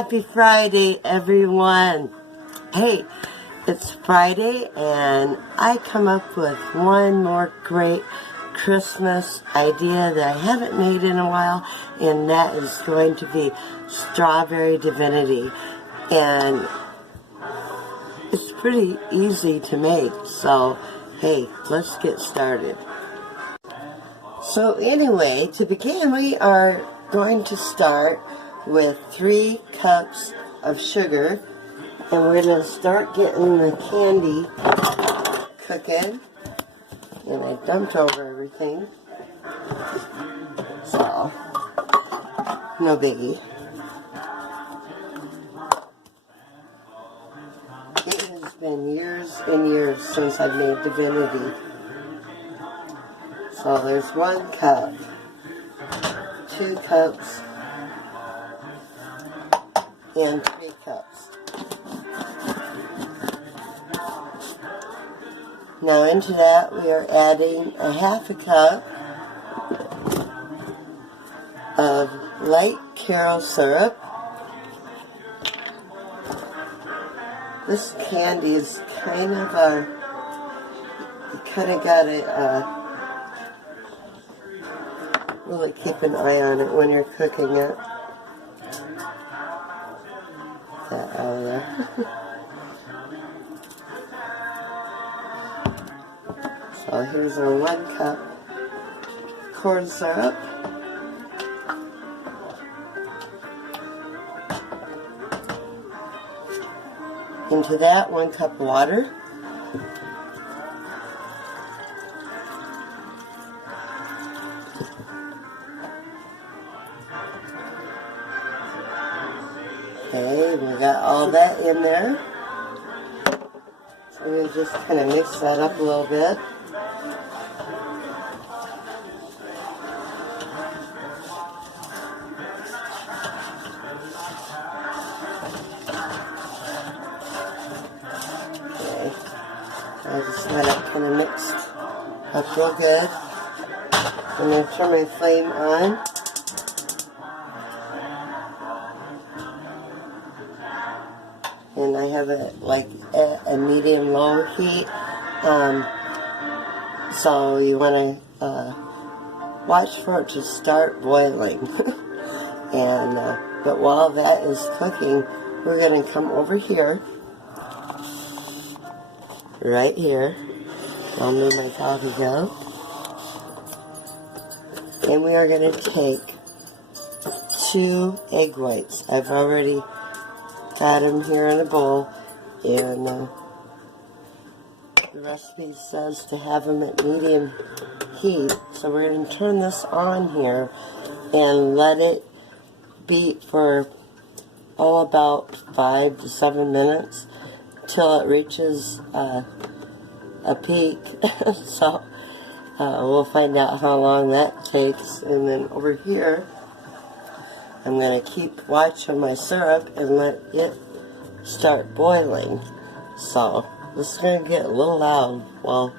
Happy Friday, everyone. Hey, it's Friday and I come up with one more great Christmas idea that I haven't made in a while, and that is going to be Strawberry Devenity. And it's pretty easy to make, so hey, let's get started. So anyway, to begin, we are going to start with 3 cups of sugar, and we're going to start getting the candy cooking. And I dumped over everything, so no biggie. It has been years and years since I've made Divinity. So there's 1 cup, 2 cups, and 3 cups. Now into that we are adding a 1/2 cup of light caramel syrup. This candy is kind of you kind of got to really keep an eye on it when you're cooking it. That out of there. So here's our 1 cup corn syrup. Into that 1 cup water. Okay, we got all that in there. So we're going to just kind of mix that up a little bit. Okay, I just let it kind of mix up real good. I'm going to turn my flame on. And I have it like at a medium-low heat, so you want to watch for it to start boiling. And but while that is cooking, we're going to come over here, right here. I'll move my coffee cup, and we are going to take 2 egg whites. I've already got them here in a bowl, and the recipe says to have them at medium heat. So we're going to turn this on here and let it beat for about 5 to 7 minutes till it reaches a peak. So we'll find out how long that takes. And then over here, I'm going to keep watch on my syrup and let it start boiling. So this is going to get a little loud while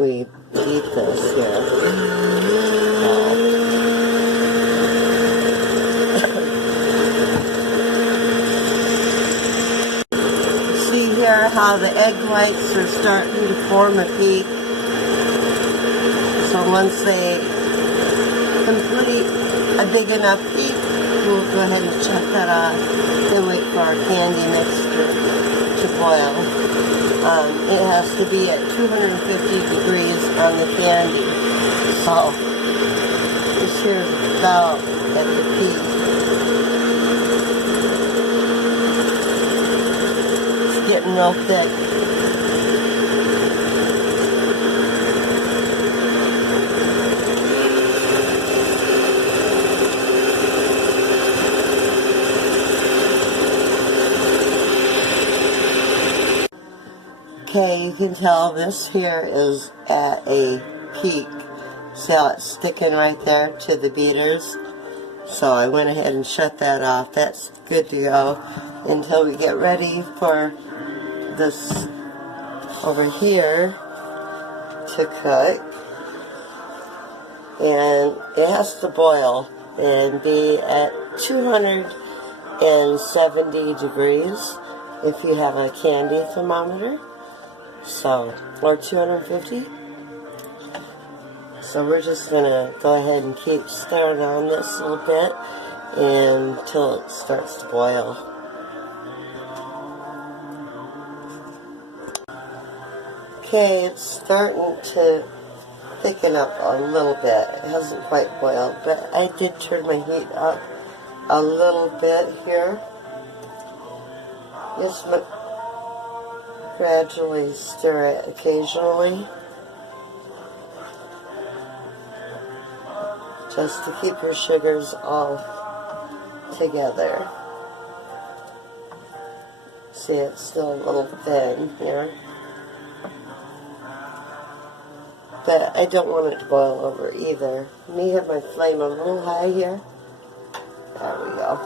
we beat this here. See here how the egg whites are starting to form a peak. So once they complete a big enough peak, we'll go ahead and shut that off and wait for our candy mixture to boil. It has to be at 250 degrees on the candy. So this here is about at the peak. It's getting real thick. Okay, you can tell this here is at a peak. See how it's sticking right there to the beaters? So I went ahead and shut that off. That's good to go until we get ready for this over here to cook. And it has to boil and be at 200 and 70 degrees if you have a candy thermometer. So, or 250. So we're just going to go ahead and keep stirring on this a little bit until it starts to boil. Okay, it's starting to thicken up a little bit. It hasn't quite boiled, but I did turn my heat up a little bit here. Just gradually stir it occasionally, just to keep your sugars all together. See, it's still a little thin here, but I don't want it to boil over either. Let me have my flame a little high here. There we go.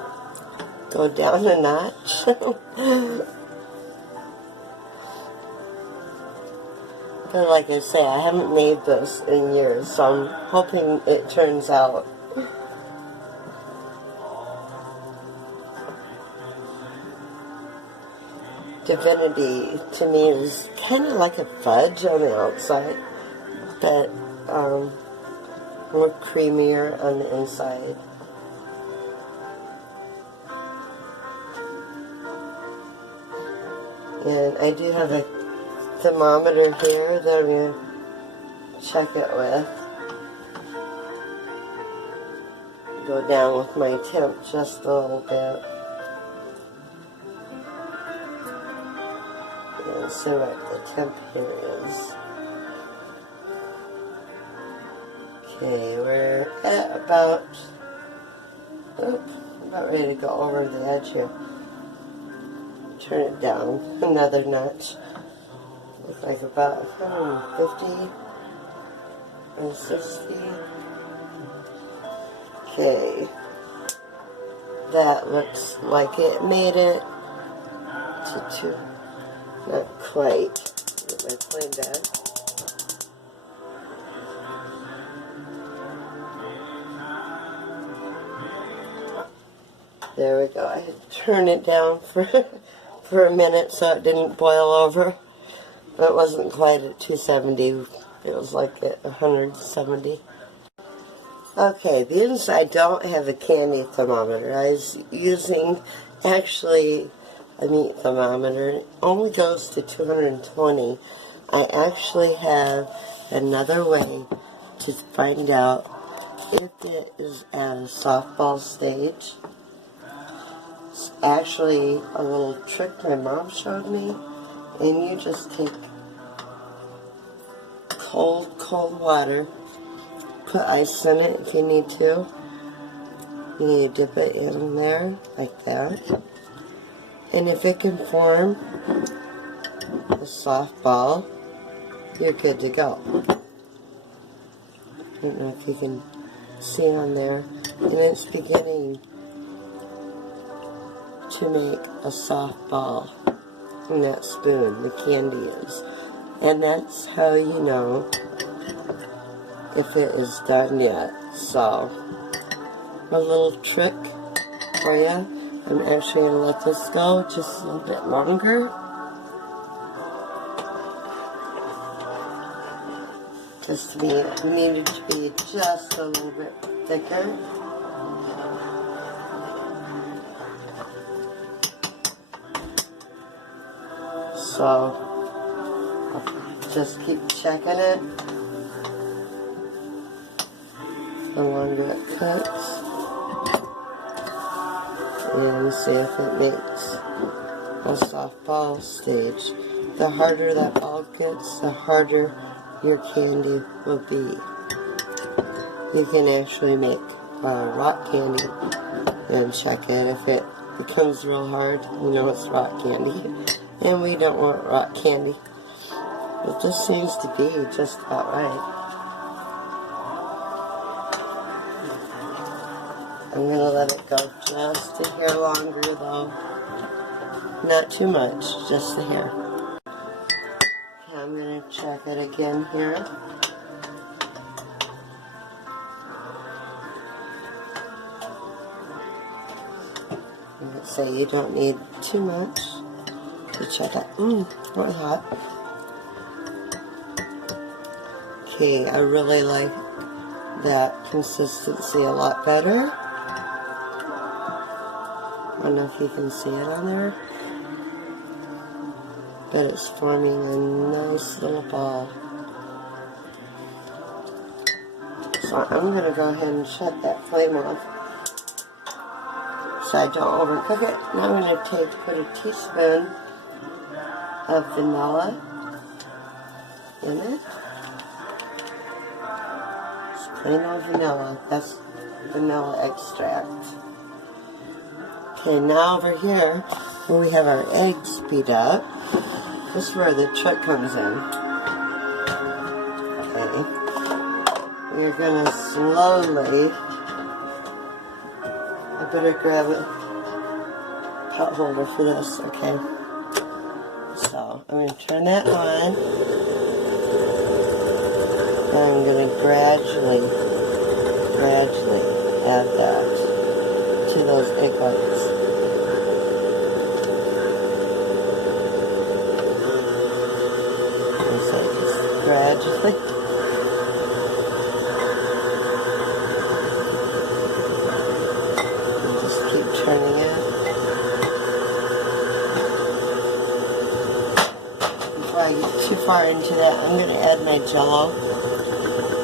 Go down a notch. But like I say, I haven't made this in years, so I'm hoping it turns out. Divinity to me is kind of like a fudge on the outside, but more creamier on the inside. And I do have a thermometer here that I'm going to check it with. Go down with my temp just a little bit. And see what the temp here is. Okay, we're at about ready to go over the edge here. Turn it down another notch. Looks like about 150 and 60. Okay, that looks like it made it to 2. Not quite. Get my flame back. There we go. I had to turn it down for a minute so it didn't boil over. But it wasn't quite at 270. It was like at 170. Okay, the inside don't have a candy thermometer. I was using actually a meat thermometer. It only goes to 220. I actually have another way to find out if it is at a softball stage. It's actually a little trick my mom showed me, and you just take cold water, put ice in it if you need to. You need to dip it in there like that. And if it can form a soft ball, you're good to go. I don't know if you can see on there. And it's beginning to make a soft ball in that spoon, the candy is. And that's how you know if it is done yet. So, a little trick for you. I'm actually going to let this go just a little bit longer. Just to be, it needed to be just a little bit thicker. So, I'll just keep checking it. The longer it cooks. And see if it makes a soft ball stage. The harder that ball gets, the harder your candy will be. You can actually make rock candy and check it. If it becomes real hard, you know it's rock candy. And we don't want rock candy. It just seems to be just about right. I'm going to let it go just a hair longer though. Not too much, just a hair. Okay, I'm going to check it again here. say you don't need too much to check out. Really hot. Okay, I really like that consistency a lot better. I don't know if you can see it on there, but it's forming a nice little ball. So I'm going to go ahead and shut that flame off so I don't overcook it. Now I'm going to put a teaspoon of vanilla in it. Just plain old vanilla. That's vanilla extract. Okay, now over here, where we have our eggs beat up, this is where the trick comes in. Okay. We're going to slowly, I better grab a pot holder for this, okay. So, I'm going to turn that on, and I'm going to gradually add that to those egg whites. Gradually. Just keep turning it. Before I get too far into that, I'm going to add my Jell-O,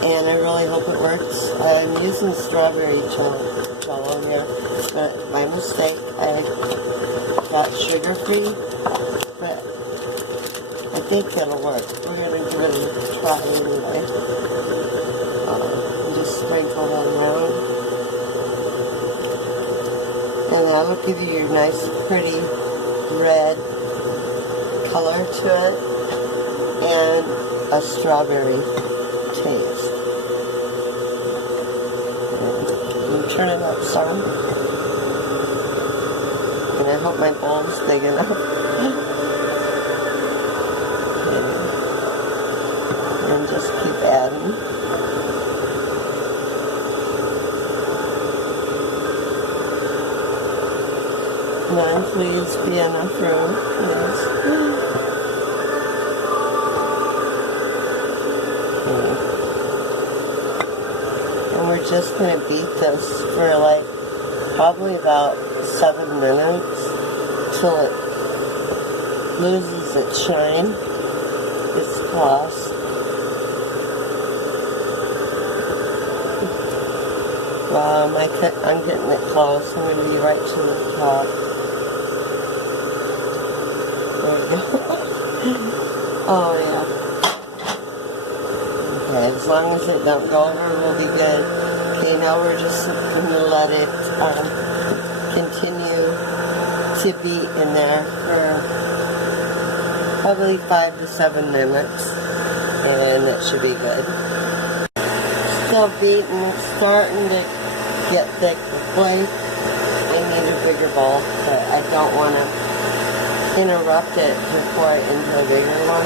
and I really hope it works. I'm using strawberry Jell-O here, but by mistake I got sugar-free, but I think it'll work. We're going to give it a try anyway. Just sprinkle that around. And that'll give you your nice, pretty red color to it. And a strawberry taste. And turn it up some. And I hope my bowl's big enough. And just keep adding. Now, please be enough room, please. Okay. And we're just going to beat this for like probably about 7 minutes till it loses its shine, its gloss. Wow, I'm getting it close. I'm going to be right to the top. There we go. Oh, yeah. Okay, as long as it don't go over, we'll be good. Okay, now we're just going to let it continue to beat in there for probably 5 to 7 minutes. And it should be good. Still beating, it's starting to get thick with flake. I need a bigger bowl, but I don't want to interrupt it to pour it into a bigger one.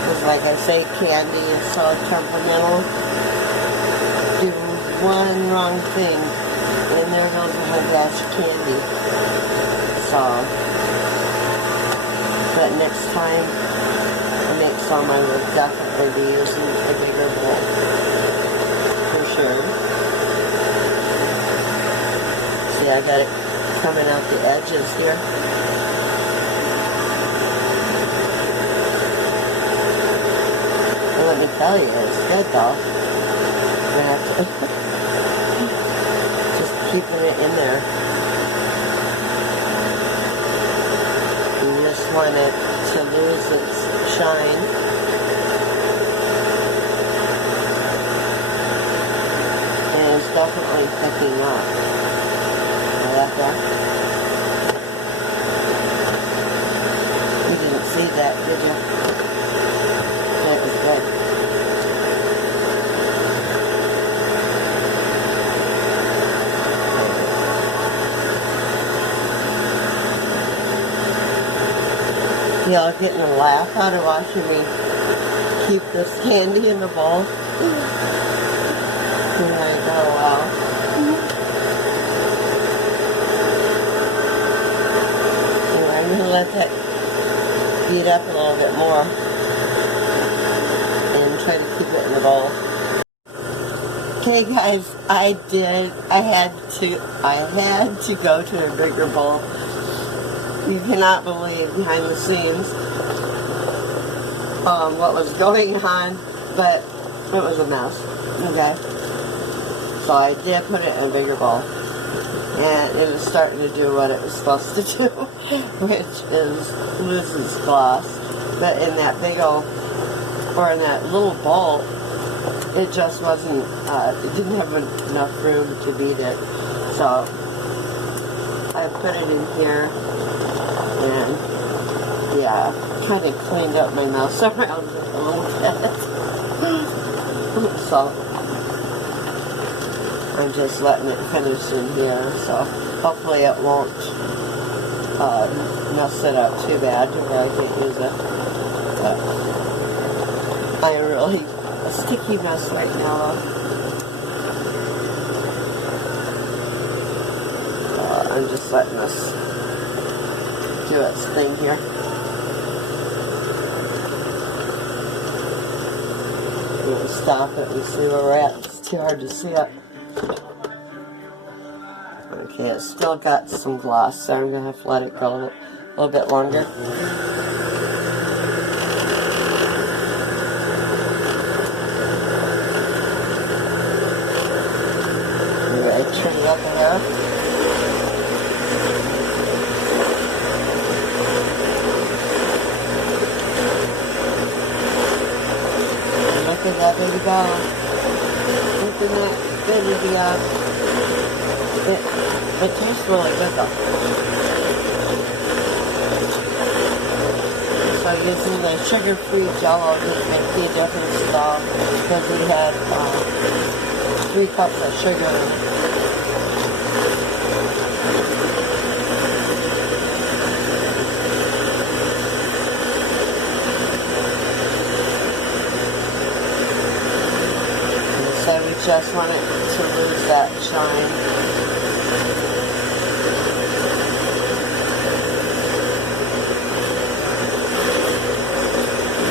Because like I say, candy is so temperamental. Do one wrong thing, and there goes a whole batch of candy. So, but next time I make some, I will definitely be using a bigger bowl. For sure. See, I got it coming out the edges here. And let me tell you, it's good though. I have to just keeping it in there. You just want it to lose its shine. And it's definitely picking up. I like that. You didn't see that, did you? That was good. Y'all getting a laugh out of watching me keep this candy in the bowl. And I go, wow. up a little bit more and try to keep it in the bowl. Okay guys, I had to go to a bigger bowl. You cannot believe behind the scenes what was going on, but it was a mess, okay? So I did put it in a bigger bowl, and it was starting to do what it was supposed to do, which is lose its gloss. But in that big old, or in that little bowl, it just wasn't, it didn't have enough room to beat it. So I put it in here, and yeah, kind of cleaned up my mess around it a little bit. So I'm just letting it finish in here, so hopefully it won't mess it up too bad where I can't use it. But I'm really a sticky mess right now. I'm just letting this do its thing here. We'll stop it and see where we're at. It's too hard to see it. Okay, it's still got some gloss, so I'm going to have to let it go a little bit longer. Alright, turn it up and up. Look at that baby go. Look at that baby go. It tastes really good though. So using the sugar-free Jell-O just makes a difference though, because we had 3 cups of sugar in it. So we just want it to lose that shine.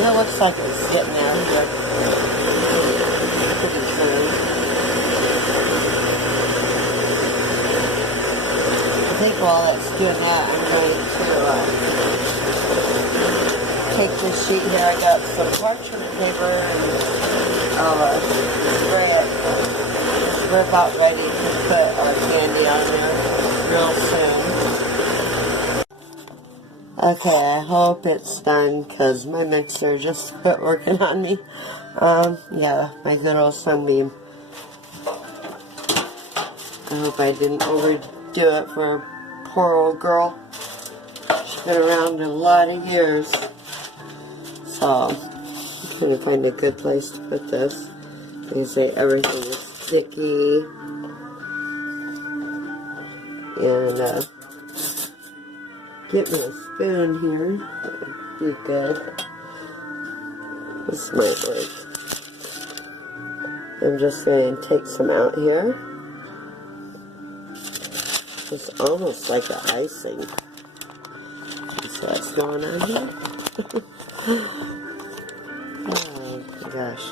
It looks like it's getting out here. Pretty true. I think while it's doing that, I'm going to take this sheet here. I got some parchment paper and spray it. We're about ready to put our candy on there real soon. Okay, I hope it's done because my mixer just quit working on me. Yeah, my good old Sunbeam. I hope I didn't overdo it for a poor old girl. She's been around a lot of years. So, I'm trying to find a good place to put this. They say everything is sticky. And, get me a spoon here. That would be good. This might work. I'm just going to take some out here. It's almost like an icing. See what's going on here? Oh my gosh.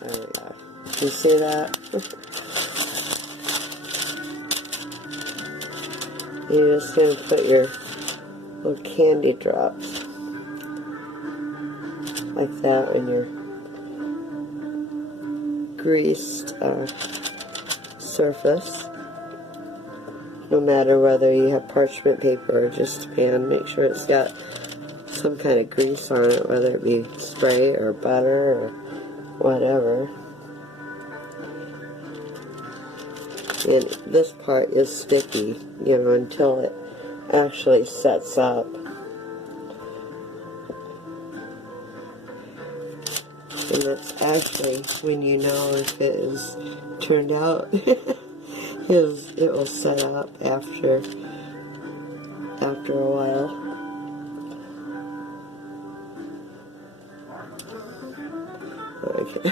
There we go. Can you see that? You're just going to put your little candy drops like that on your greased surface. No matter whether you have parchment paper or just a pan, make sure it's got some kind of grease on it, whether it be spray or butter or whatever. And this part is sticky, you know, until it actually sets up. And that's actually when you know if it is turned out. It will set up after a while. Okay.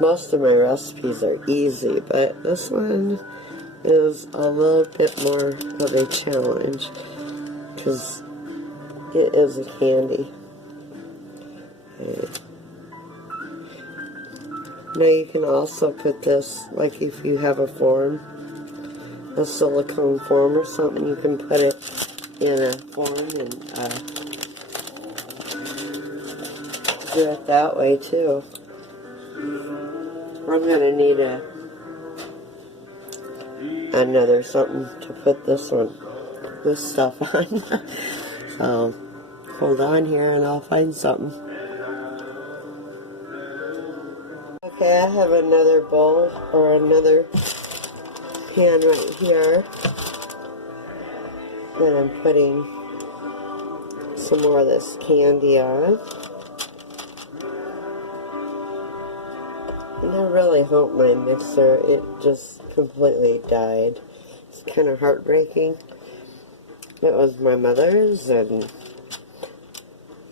Most of my recipes are easy, but this one is a little bit more of a challenge because it is a candy. Okay. Now you can also put this, like if you have a form, a silicone form or something, you can put it in a form and do it that way too. I'm going to need another something to put this stuff on. So hold on here and I'll find something. Okay, I have another bowl or another pan right here that I'm putting some more of this candy on. And I really hope my mixer, it just completely died. It's kind of heartbreaking. It was my mother's, and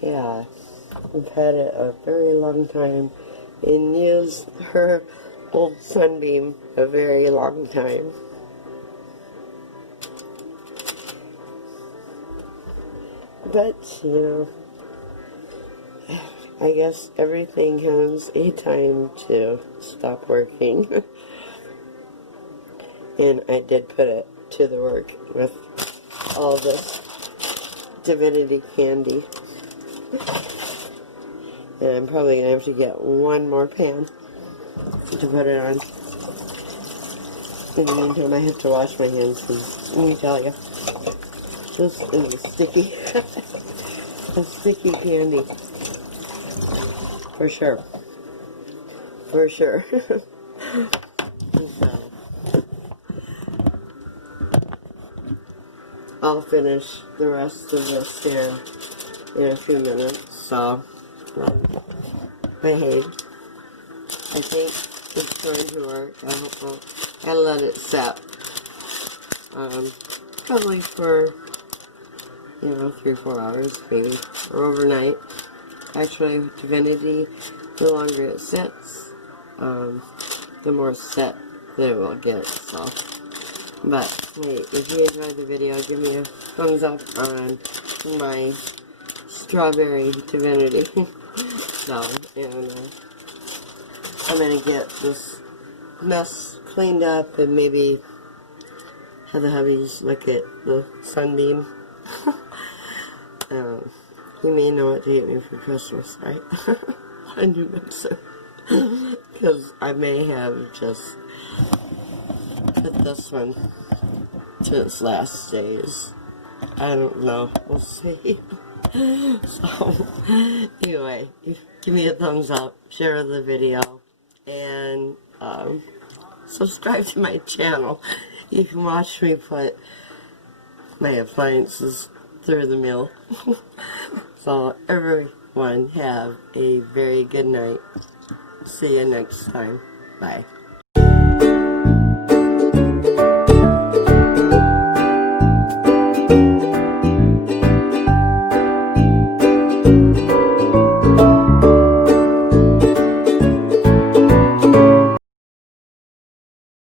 yeah, I've had it a very long time and used her old Sunbeam a very long time. But, you know, I guess everything has a time to stop working. And I did put it to the work with all this Divinity candy. And I'm probably going to have to get one more pan to put it on. In the meantime, I have to wash my hands because, let me tell you, this is a sticky, a sticky candy. For sure. For sure. So, I'll finish the rest of this here in a few minutes. So, but hey, I think it's going to work. I hope I'll let it set. Probably for, 3 or 4 hours, maybe, or overnight. Actually, Divinity, the longer it sits, the more set that it will get. So, but hey, if you enjoyed the video, give me a thumbs up on my Strawberry Devenity. So, and I'm gonna get this mess cleaned up and maybe have the hubbies look at the Sunbeam. You may know what to get me for Christmas, right? A new mixer. Because I may have just put this one to its last days. I don't know. We'll see. So, anyway, give me a thumbs up, share the video, and subscribe to my channel. You can watch me put my appliances through the mill. So, everyone have a very good night. See you next time. Bye.